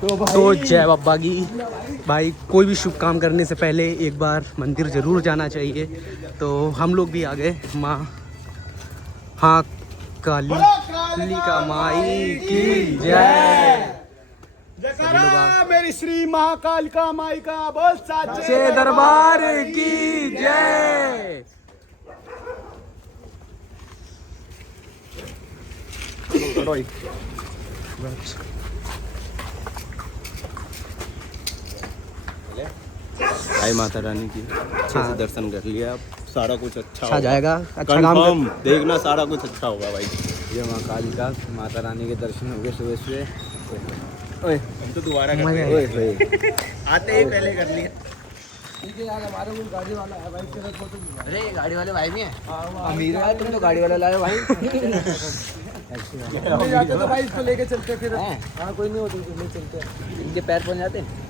तो जय बाबा की। भाई कोई भी शुभ काम करने से पहले एक बार मंदिर ज़रूर जाना चाहिए। तो हम लोग भी आ गए माँ हाँ काली का माई की जय। जयकारा मेरी श्री महाकाल का माई का बोल से दरबार की जय। भाई माता रानी की अच्छे से दर्शन कर लिया, सारा कुछ अच्छा अच्छा जाएगा, अच्छा काम कंफर्म देखना, सारा कुछ अच्छा होगा भाई। ये माँ काली का माता रानी के दर्शन हो गए सुबह सुबह। ओए हम तो दोबारा मजा करते आएगा। हैं, आते ही पहले कर लिया। ठीक है यार, हमारे कोई गाड़ी वाला है भाई, तेरा फोटो। अरे गाड़ी वाले भाई भी हैं, अमीर है तुम तो गाड़ी वाला लाए भाई। जाते तो भाई इसको लेके चलते फिर। हाँ कोई नहीं होती, ले चलते हैं। इनके पैर पहुंच जाते हैं।